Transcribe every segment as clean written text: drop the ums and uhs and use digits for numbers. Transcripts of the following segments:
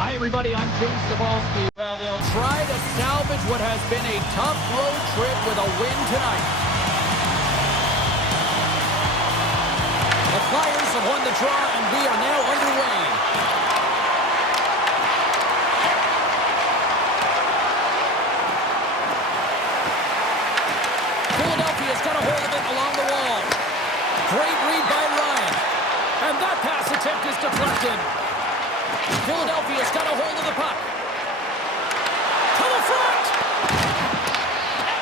Hi, everybody. I'm James Cebulski. Well, they'll try to salvage what has been a tough road trip with a win tonight. The Flyers have won the draw, and we are now underway. Philadelphia's got a hold of it along the wall. Great read by Ryan. And that pass attempt is deflected. Philadelphia's got a hold of the puck. To the front!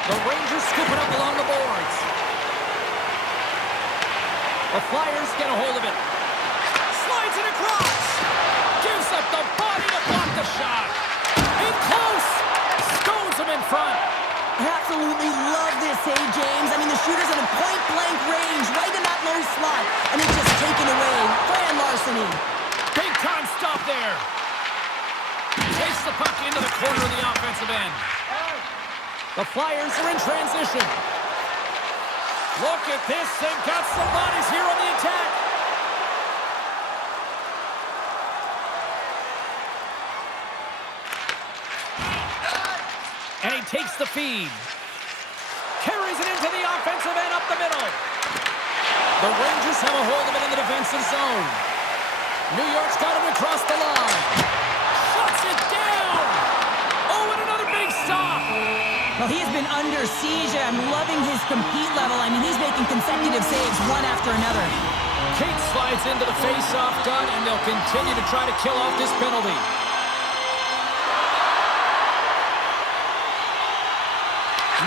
The Rangers scoop it up along the boards. The Flyers get a hold of it. Slides it across. Gives up the body to block the shot. In close. Stones him in front. I absolutely love this save, James. I mean, the shooter's in a point-blank range, right in that low slot, and it's just taken away. Fran Larceny. Big-time stop there. Takes the puck into the corner of the offensive end. The Flyers are in transition. Look at this. They've got some bodies here on the attack. And he takes the feed. Carries it into the offensive end up the middle. The Rangers have a hold of it in the defensive zone. New York's got him across the line. Shuts it down. Oh, and another big stop. Well, he has been under siege. I'm loving his compete level. I mean, he's making consecutive saves one after another. Kate slides into the face-off gun, and they'll continue to try to kill off this penalty.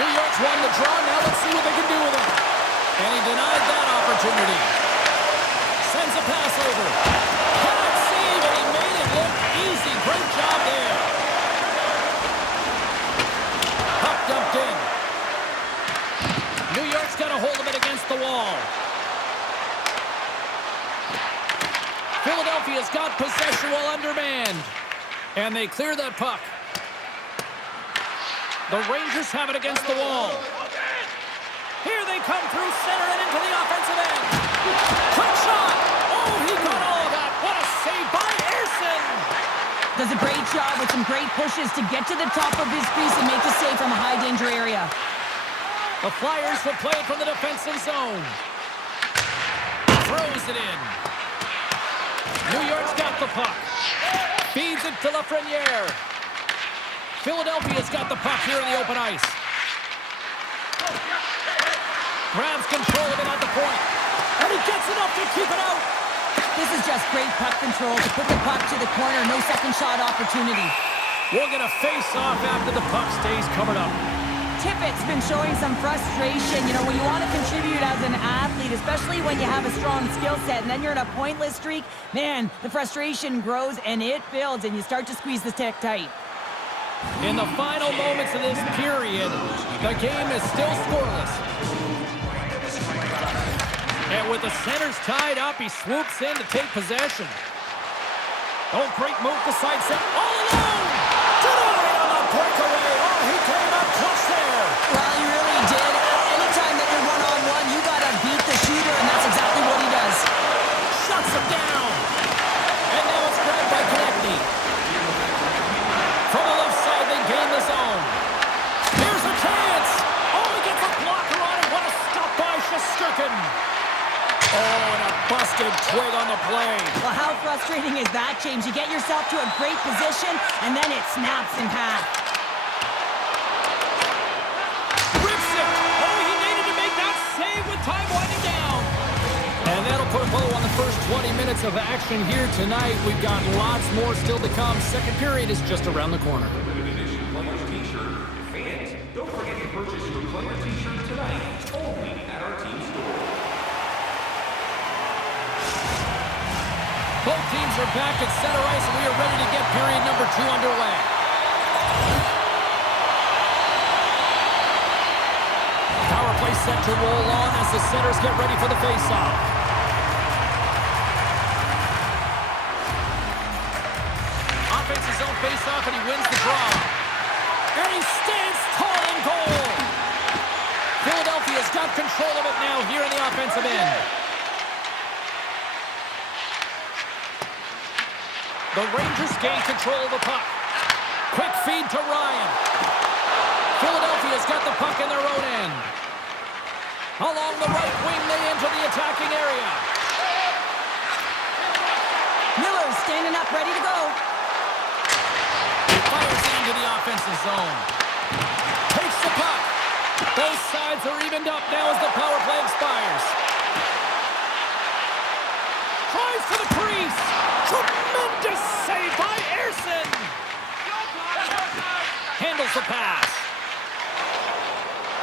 New York's won the draw. Now let's see what they can do with it. And he denied that opportunity. Sends a pass over. Cannot save, and he made it look easy. Great job there. Puck dumped in. New York's got a hold of it against the wall. Philadelphia's got possession while undermanned. And they clear that puck. The Rangers have it against the wall. Here they come through center and into the offensive end. Quick shot! Oh, he got all of that. What a save by Ersson! Does a great job with some great pushes to get to the top of his crease and make the save from a high-danger area. The Flyers will play it from the defensive zone. Throws it in. New York's got the puck. Feeds it to Lafreniere. Philadelphia's got the puck here in the open ice. Grabs control of it at the point. And he gets enough to keep it out. This is just great puck control to put the puck to the corner. No second shot opportunity. We'll get a face-off after the puck stays covered up. Tippett's been showing some frustration. You know, when you want to contribute as an athlete, especially when you have a strong skill set, and then you're in a pointless streak, man, the frustration grows and it builds, and you start to squeeze the stick tight. In the final moments of this period, the game is still scoreless. And with the centers tied up, he swoops in to take possession. Oh, great move to side set. All alone! Denied on the breakaway. Oh, he came up clutch there. Well, he really did. Anytime that you're one-on-one, you got to beat the shooter, and that's exactly what he does. Shuts him down. And now it's grabbed by Konechny. From the left side, they gain the zone. Here's a chance. Oh, he gets a blocker on it. What a stop by Shesterkin. Oh, and a busted twig on the play. Well, how frustrating is that, James? You get yourself to a great position, and then it snaps in half. Rips it. Oh, he needed to make that save with time winding down. And that'll put a bow on the first 20 minutes of action here tonight. We've got lots more still to come. Second period is just around the corner. Fans, don't forget to purchase your player t-shirt tonight, only at our team store. Both teams are back at center ice, and we are ready to get period number 2 underway. Power play set to roll on as the centers get ready for the faceoff. Offense his own faceoff, and he wins the draw. And he stands tall in goal. Philadelphia's got control of it now here in the offensive end. The Rangers gain control of the puck. Quick feed to Ryan. Philadelphia's got the puck in their own end. Along the right wing, they enter the attacking area. Miller's standing up, ready to go. Fires into the offensive zone. Takes the puck. Both sides are evened up now as the power play expires. Tries for the crease. Tremendous save by Ersson. Handles the pass.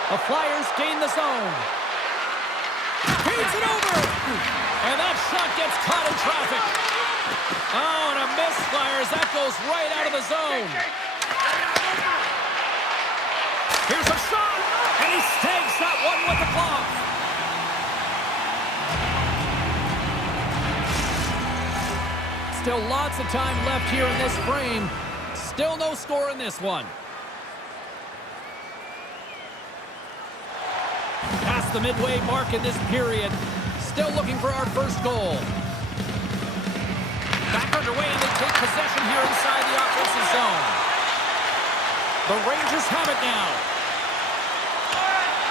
The Flyers gain the zone. Feeds it over. And that shot gets caught in traffic. Oh, and a miss, Flyers. That goes right out of the zone. Here's a shot. And he snags that one with the glove. Still lots of time left here in this frame. Still no score in this one. Past the midway mark in this period. Still looking for our first goal. Back underway, and they take possession here inside the offensive zone. The Rangers have it now.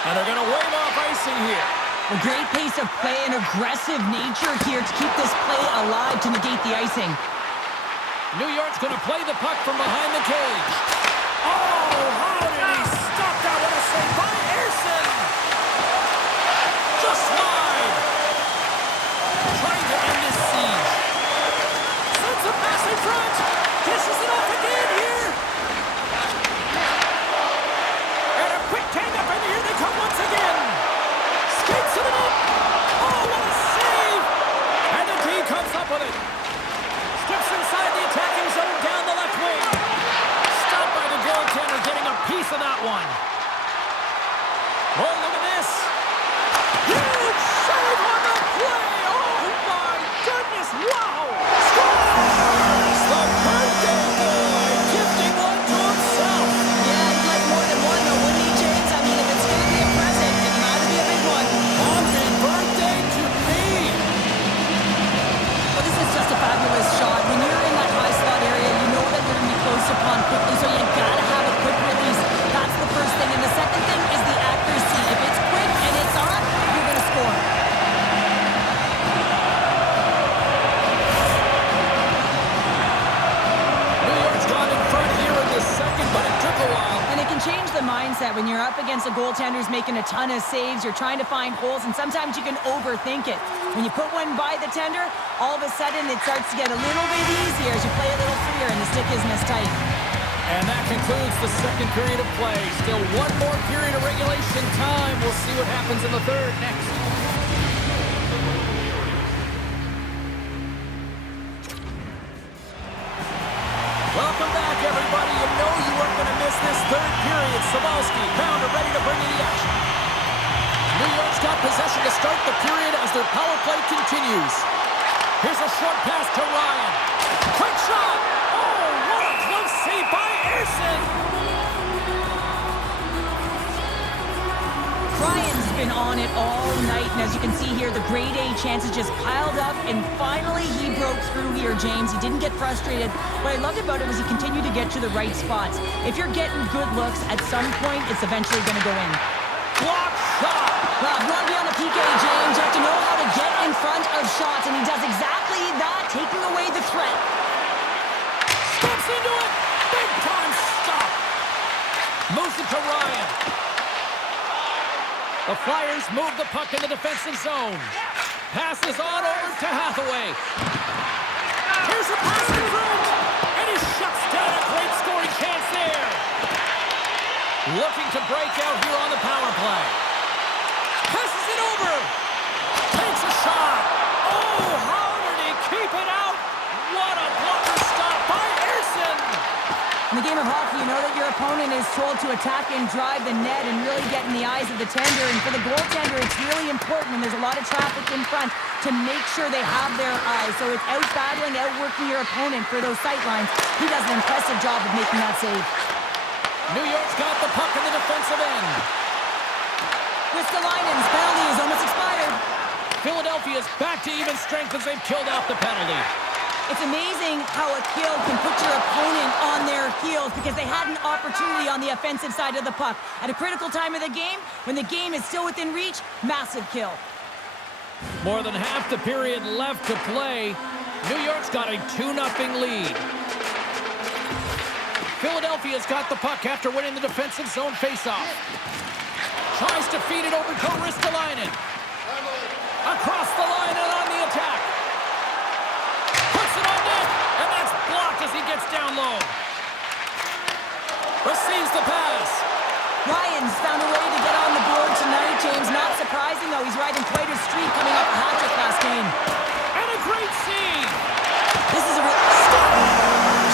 And they're going to wave off icing here. A great pace of play and aggressive nature here to keep this play alive to negate the icing. New York's going to play the puck from behind the cage. Oh, how did he stop that with a save by Ersson? Just wide. Trying to end this siege. Sends a pass in front. Dishes it off again here. And a quick tag up, and here they come once again. Skates to the net. Oh, what a save. And the D comes up with it. Steps inside the attacking zone down the left wing. Stopped by the goaltender, getting a piece of that one. Oh, look at this. Huge save on the play. Oh, my goodness. Wow. Scores the birthday boy, gifting one to himself. Yeah, he'd like more than one, though, wouldn't he, James? I mean, if it's going to be a present, it might be a big one. Happy birthday to me. Well, this is just a fabulous shot. When you're in that high slot area, you know that you're going to be close upon quickly, so you got to have a quick release. That's the first thing. And the second thing is the accuracy. If it's quick and it's on, you're going to score. New York's gone in front here in the second, but it took a while. And it can change the mindset when you're up against a goaltender who's making a ton of saves. You're trying to find holes, and sometimes you can overthink it. When you put one by the tender, all of a sudden it starts to get a little bit easier as you play a little freer and the stick isn't as tight. And that concludes the second period of play. Still one more period of regulation time. We'll see what happens in the third next. Welcome back, everybody. You know you weren't going to miss this third period. Sabalski, Pounder ready to bring you the action. New York's got possession to start the period as their power play continues. Here's a short pass to Ryan. Quick shot. Oh, what a close save by Ersson. Ryan's been on it all night, and as you can see here, the grade A chances just piled up, and finally he broke through here, James. He didn't get frustrated. What I loved about it was he continued to get to the right spots. If you're getting good looks, at some point, it's eventually going to go in. Block shot. Well, if you want to be on the PK, James, you have to know how to get in front of shots, and he does exactly that, taking away the threat. Steps into it. Big time stop. Moves it to Ryan. The Flyers move the puck in the defensive zone. Passes on over to Hathaway. Here's a pass in front. And he shuts down a great scoring chance there. Looking to break out here on the power play. Passes it over. Takes a shot. Oh, how did he keep it out? What a blocker stop by Ersson. In the game of hockey, you know that your opponent is told to attack and drive the net and really get in the eyes of the tender. And for the goaltender, it's really important when there's a lot of traffic in front to make sure they have their eyes. So it's out-battling, outworking your opponent for those sight lines. He does an impressive job of making that save. New York's got the puck in the defensive end. Ristolainen's penalty is almost expired. Philadelphia's back to even strength as they've killed off the penalty. It's amazing how a kill can put your opponent on their heels because they had an opportunity on the offensive side of the puck. At a critical time of the game, when the game is still within reach, massive kill. More than half the period left to play. New York's got a 2-0 lead. Philadelphia's got the puck after winning the defensive zone faceoff. Tries to feed it over to Ristolainen. Across the line and on the attack. Puts it on net, and that's blocked as he gets down low. Receives the pass. Ryan's found a way to get on the board tonight, James. Not surprising, though. He's riding quite a streak coming off a hat-trick last game. And a great save. This is a real... Stop!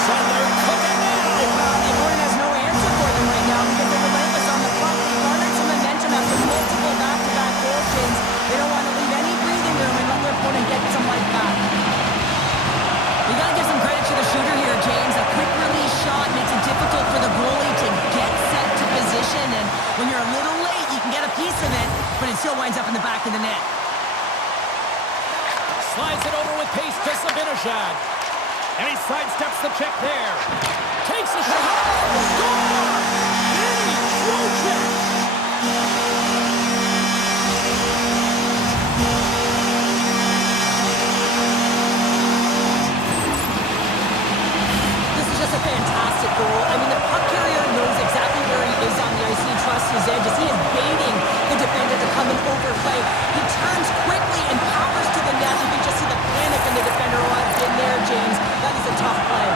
So they're cooking now. The opponent has no answer for them right now because they're relentless on the puck. They garnered some momentum after multiple back-to-back goals, James. They don't want to leave any breathing room and let their opponent get some life back. You got to give some credit to the shooter here, James. A quick release shot makes it difficult for the goalie to get set to position, and when you're a little late, you can get a piece of it, but it still winds up in the back of the net. Slides it over with pace to Sabinishad. And he sidesteps the check there. Takes a shot. Score! Vinny Trocheck! This is just a fantastic goal. I mean, the puck carrier knows exactly where he is on the ice. He trusts his edges. He is baiting the defender to come and overplay. He turns quickly and powers to the net. You can just see the panic in the defender. Oh, I've been there, James. That is a tough play.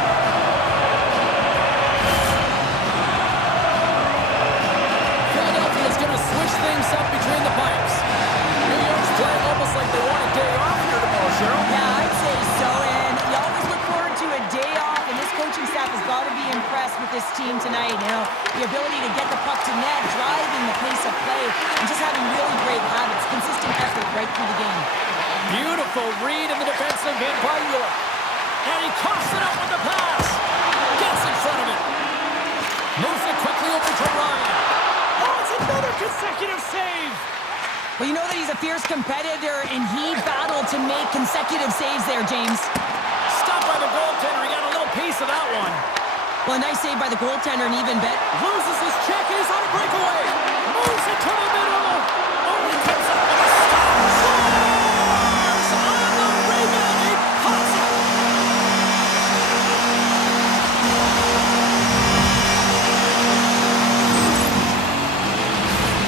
Philadelphia's going to switch things up between the pipes. New York's playing almost like they want a day off here tomorrow, Cheryl. Yeah, I'd say so. And you always look forward to a day off, and this coaching staff has got to be impressed with this team tonight. You know, the ability to get the puck to net, driving the pace of play, and just having really great habits, consistent effort right through the game. Beautiful read in the defensive end by York. And he coughs it up with the pass. Gets in front of it. Moves it quickly over to Ryan. Oh, it's another consecutive save. Well, you know that he's a fierce competitor, and he battled to make consecutive saves there, James. Stopped by the goaltender. He got a little piece of that one. Well, a nice save by the goaltender, and even bet. Loses his check. He's on a breakaway. Moves it to the middle. Oh, he comes up with a stop. Scores on the rebound. He pops it.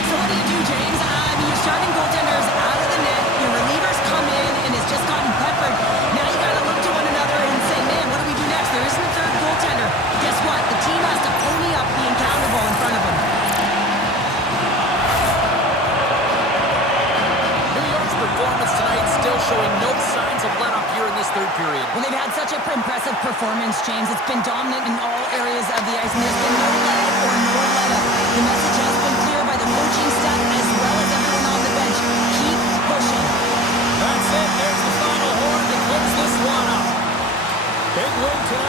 So what do you do, James? Your starting goaltender's out of the net. Your relievers come in, and it's just gotten peppered. Now you got to look to one another and say, man, what do we do next? There isn't a third goaltender. Guess what? The team has to pony up the encounter ball in front of them. New York's performance tonight still showing no signs of let up here in this third period. Well, they've had such an impressive performance, James. It's been dominant in all areas of the ice, and there's been no let or no let up. The message has been clear by the coaching staff as well as everyone on the bench. Keep pushing. That's it. There's the final horn to close this one up. Big win tonight.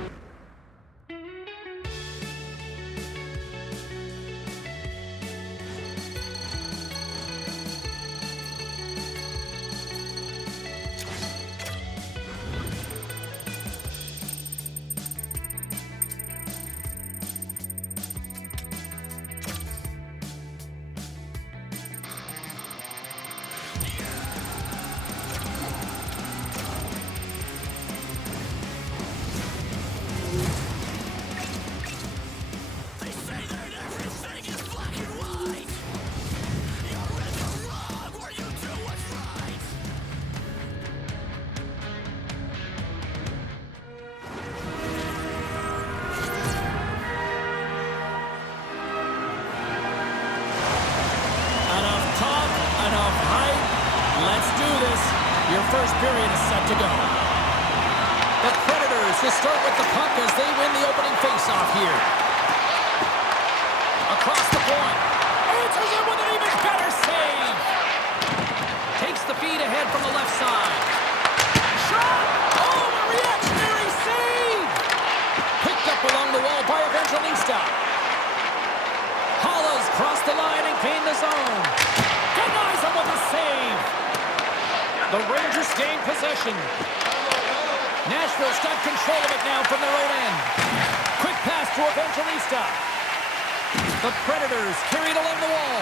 Your first period is set to go. The Predators will start with the puck as they win the opening faceoff here. Across the point. Answers it with an even better save. Takes the feed ahead from the left side. Shot! Oh, a reactionary save! Picked up along the wall by Evangelista. Hollis crossed the line and gained the zone. Denies him with a save. The Rangers gain possession. Nashville's got control of it now from their own end. Quick pass to Evangelista. The Predators carry it along the wall.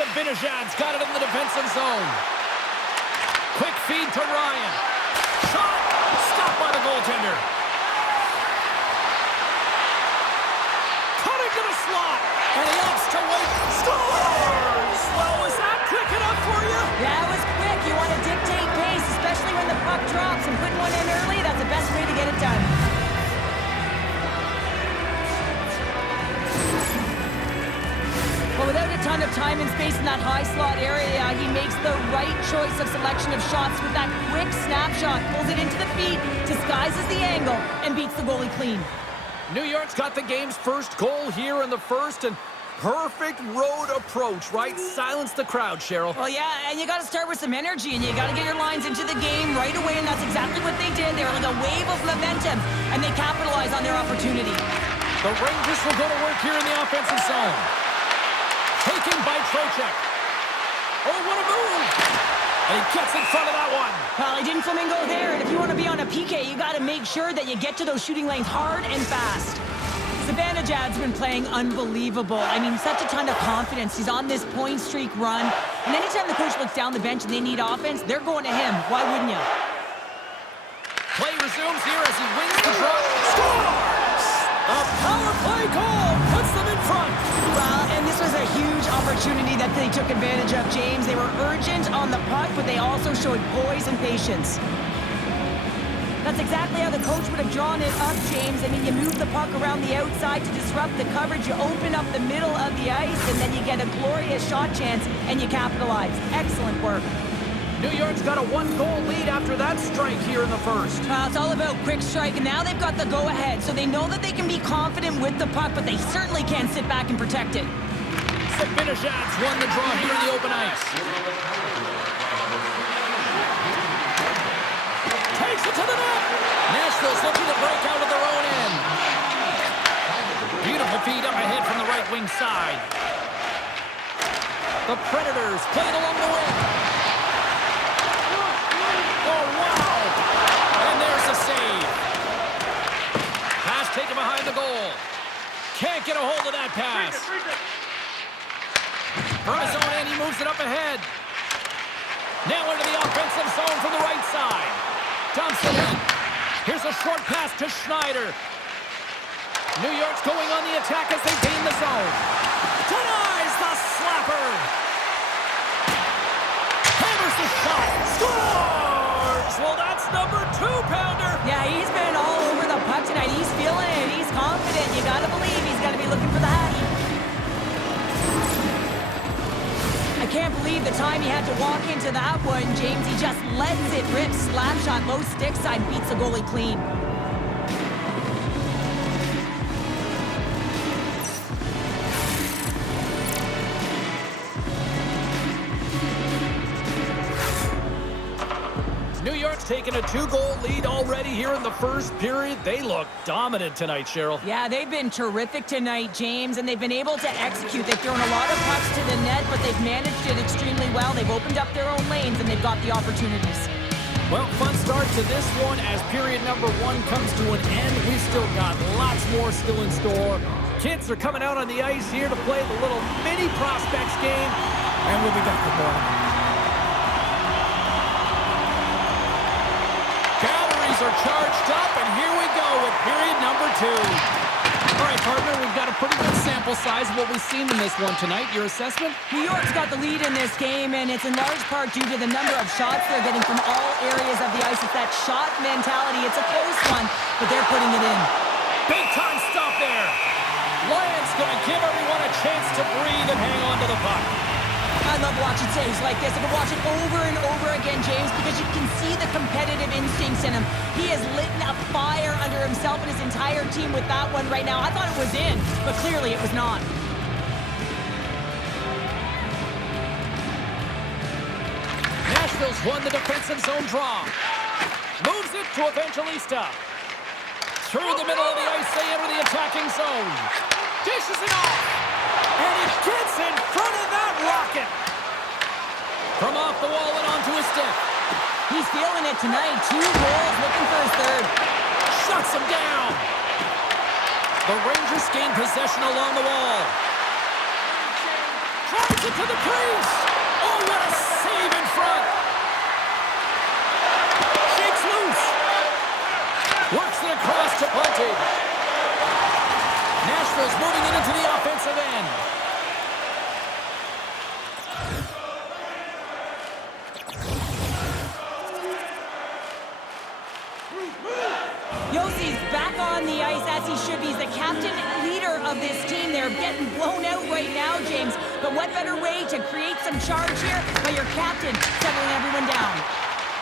Sabinajad's got it in the defensive zone. Quick feed to Ryan. Shot! Stopped by the goaltender. Cutting to the slot. And he opts to wait. Scores! Well, was that quick enough for you? Yeah, it was quick. You want to dictate pace, especially when the puck drops, and putting one in early, that's the best way to get it done. But without a ton of time and space in that high slot area, he makes the right choice of selection of shots with that quick snapshot, pulls it into the feet, disguises the angle, and beats the goalie clean. New York's got the game's first goal here in the first, and perfect road approach, right? Silence the crowd, Cheryl. Well, yeah, and you got to start with some energy, and you got to get your lines into the game right away, and that's exactly what they did. They were like a wave of momentum, and they capitalized on their opportunity. The Rangers will go to work here in the offensive zone. Taken by Trocheck. Oh, what a move! And he gets in front of that one. Well, he didn't flamingo there, and if you want to be on a PK, you got to make sure that you get to those shooting lanes hard and fast. Zibanejad's been playing unbelievable. I mean, such a ton of confidence. He's on this point streak run, and anytime the coach looks down the bench and they need offense, they're going to him. Why wouldn't you? Play resumes here as he wins the draw. Scores! A power play goal puts them in front. Well, and this was a huge opportunity that they took advantage of, James. They were urgent on the puck, but they also showed poise and patience. That's exactly how the coach would have drawn it up, James. I mean, you move the puck around the outside to disrupt the coverage, you open up the middle of the ice, and then you get a glorious shot chance, and you capitalize. Excellent work. New York's got a one-goal lead after that strike here in the first. It's all about quick strike, and now they've got the go-ahead, so they know that they can be confident with the puck, but they certainly can't sit back and protect it. Sabinajad's won the draw here in the open ice. Takes it to the net. Nashville's looking to break out of their own end. Beautiful feed up ahead from the right wing side. The Predators playing along the wing. Oh, wow! And there's a save. Pass taken behind the goal. Can't get a hold of that pass. From his own end, he moves it up ahead. Now into the offensive zone from the right side. Dumps it in. Here's a short pass to Schneider. New York's going on the attack as they gain the zone. Denies the slapper. Hammers the shot. Scores! Well, that's number 2-pounder. Yeah, he's been all over the puck tonight. He's feeling it. He's confident. You got to believe he's got to be looking for the hattie. I can't believe the time he had to walk into that one, James. He just lets it rip. Slap shot, low stick side, beats the goalie clean. New York's taken a 2-goal lead already here in the first period. They look dominant tonight, Cheryl. Yeah, they've been terrific tonight, James, and they've been able to execute. They've thrown a lot of pucks to the net, but they've managed it extremely well. They've opened up their own lanes, and they've got the opportunities. Well, fun start to this one as period number 1 comes to an end. We've still got lots more still in store. Kids are coming out on the ice here to play the little mini prospects game, and we'll be back with more. Batteries are charged up, and here we go with period number 2. All right, partner, we've got a pretty good sample size of what we've seen in this one tonight. Your assessment? New York's got the lead in this game, and it's in large part due to the number of shots they're getting from all areas of the ice. It's that shot mentality. It's a close one, but they're putting it in. Big time stop there. Lions going to give everyone a chance to breathe and hang on to the puck. I love watching saves like this. I can watch it over and over again, James, because you can see the competitive instincts in him. He has lit a fire under himself and his entire team with that one right now. I thought it was in, but clearly it was not. Nashville's won the defensive zone draw. Moves it to Evangelista. Through the middle of the ice, they enter the attacking zone. Dishes it off. And it gets in front of that rocket. From off the wall and onto his stick. He's feeling it tonight. 2 goals, looking for his third. Shuts him down. The Rangers gain possession along the wall. Drives it to the crease. Oh, what a save in front. Shakes loose. Works it across to Bunting. Nashville's moving it into the offensive end. Yossi's back on the ice as he should be. He's the captain leader of this team. They're getting blown out right now, James. But what better way to create some charge here by your captain settling everyone down?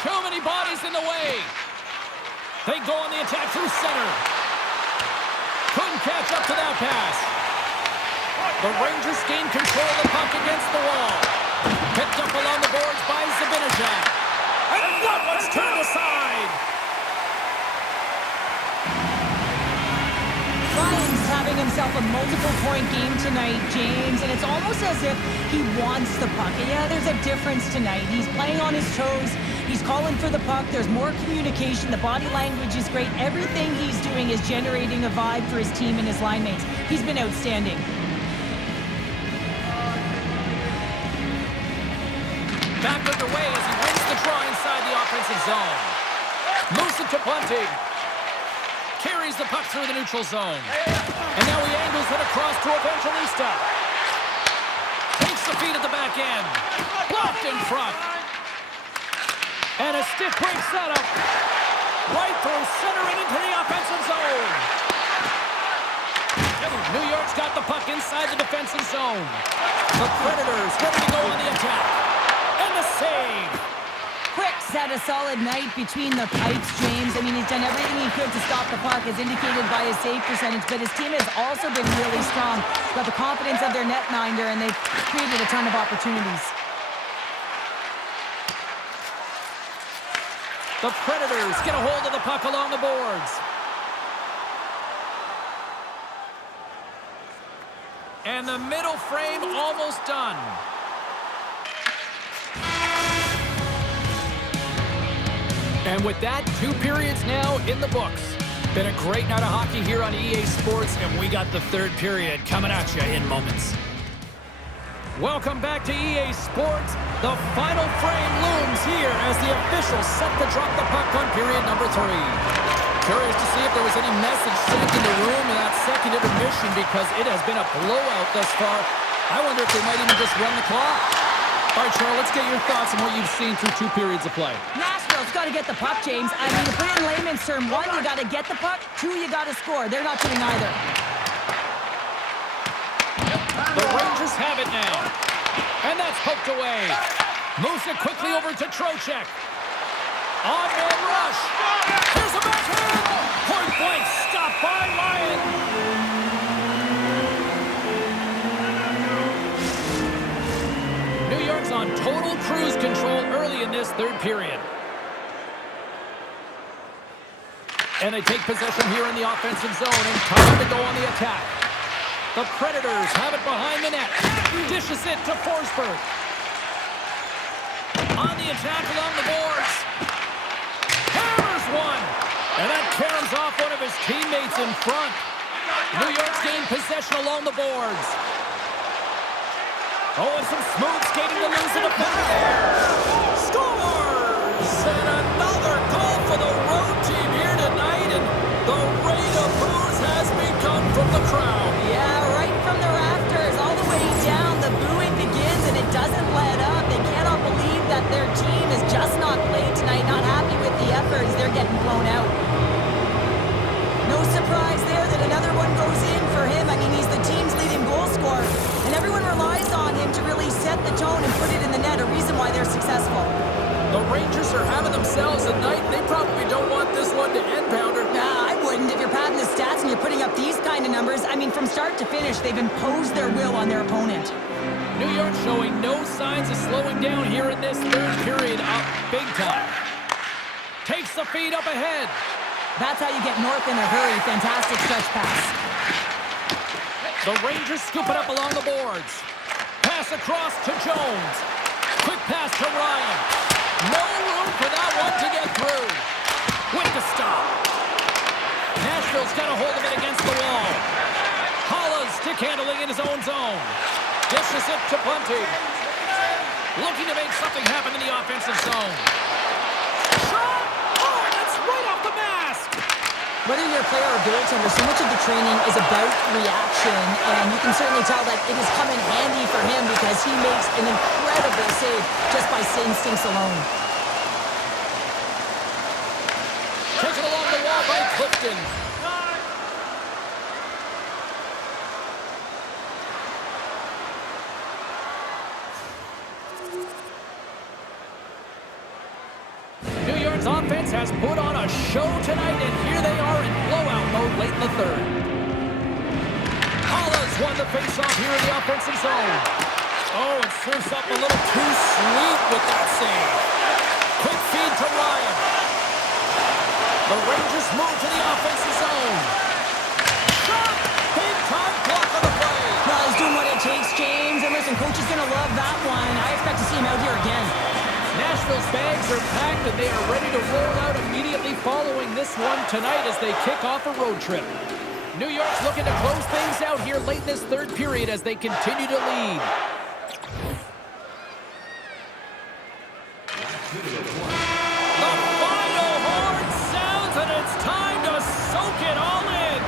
Too many bodies in the way. They go on the attack through center. Couldn't catch up to that pass. The Rangers gain control of the puck against the wall. Picked up along the boards by Zibanejad. And that one's turned aside. Ryan's having himself a multiple-point game tonight, James, and it's almost as if he wants the puck. And yeah, there's a difference tonight. He's playing on his toes. He's calling for the puck. There's more communication. The body language is great. Everything he's doing is generating a vibe for his team and his line mates. He's been outstanding. Back underway as he wins the draw inside the offensive zone. Moves it to Bunting. Carries the puck through the neutral zone. And now he angles it across to Evangelista. Takes the feed at the back end. Blocked in front. And a stiff break setup. Right through center and into the offensive zone. New York's got the puck inside the defensive zone. The Predators ready to go on the attack. And the save. Quick set a solid night between the pipes, James. I mean, he's done everything he could to stop the puck, as indicated by his save percentage, but his team has also been really strong. Got the confidence of their netminder, and they've created a ton of opportunities. The Predators get a hold of the puck along the boards. And the middle frame almost done. And with that, 2 periods now in the books. Been a great night of hockey here on EA Sports, and we got the 3rd period coming at you in moments. Welcome back to EA Sports. The final frame looms here as the officials set to drop the puck on period number 3. Curious to see if there was any message sent in the room in that second intermission, because it has been a blowout thus far. I wonder if they might even just run the clock. All right, Charles, let's get your thoughts on what you've seen through 2 periods of play. Nashville's got to get the puck, James. I mean, to put it in layman's term, 1, you got to get the puck. 2, you got to score. They're not doing either. The Rangers have it now. And that's poked away. Moves it quickly over to Trocheck. On-man rush. Here's a backhand. Point blank stopped by Ryan. New York's on total cruise control early in this 3rd period. And they take possession here in the offensive zone, and time to go on the attack. The Predators have it behind the net. Dishes it to Forsberg. On the attack along the boards. Hammers one. And that caroms off one of his teammates in front. New York's gained possession along the boards. Oh, and some smooth skating to lose the defender there. Scores! And another goal for the road team here tonight. And the rain of boos has begun from the crowd. Yeah, right from the rafters, all the way down. The booing begins, and it doesn't let up. They cannot believe that their team has just not played tonight, not happy with the efforts. They're getting blown out. No surprise there that another one goes in for him. I mean, he's the team's leading goal scorer, and everyone relies on him to really set the tone and put it in the net, a reason why they're successful. The Rangers are having themselves a night. They probably don't want this one to end, Pounder. Nah, I wouldn't. If you're padding the stats and you're putting up these kind of numbers, I mean, from start to finish, they've imposed their will on their opponent. New York showing no signs of slowing down here in this 3rd period, up big time. Takes the feed up ahead. That's how you get north in a hurry. Fantastic stretch pass. The Rangers scoop it up along the boards. Pass across to Jones. Quick pass to Ryan. No room for that one to get through. With the stop. Nashville's got a hold of it against the wall. Hollis stick handling in his own zone. Dishes it to Bunting. Looking to make something happen in the offensive zone. Shot! Oh, and that's right off the mask! Whether you're a player or goaltender, so much of the training is about reaction, and you can certainly tell that it has come in handy for him because he makes an incredible save just by instincts alone. Taken along the wall by Clifton. New York's offense has put on a show tonight, and here they are in blowout mode late in the third. Hollis won the faceoff here in the offensive zone. Oh, and serves up a little too sweet with that save. Quick feed to Ryan. The Rangers move to the offensive zone. Shot! Big time block on the play. Well, he's doing what it takes, James. And listen, coach is going to love that one. I expect to see him out here again. Nashville's bags are packed, and they are ready to roll out immediately following this one tonight as they kick off a road trip. New York's looking to close things out here late in this third period as they continue to lead. The final horn sounds, and it's time to soak it all in.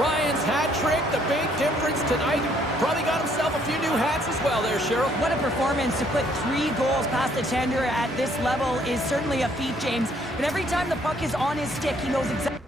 Ryan's hat trick, the big difference tonight. Probably got himself a few new hats as well there, Cheryl. What a performance to put 3 goals past the tender at this level is certainly a feat, James. But every time the puck is on his stick, he knows exactly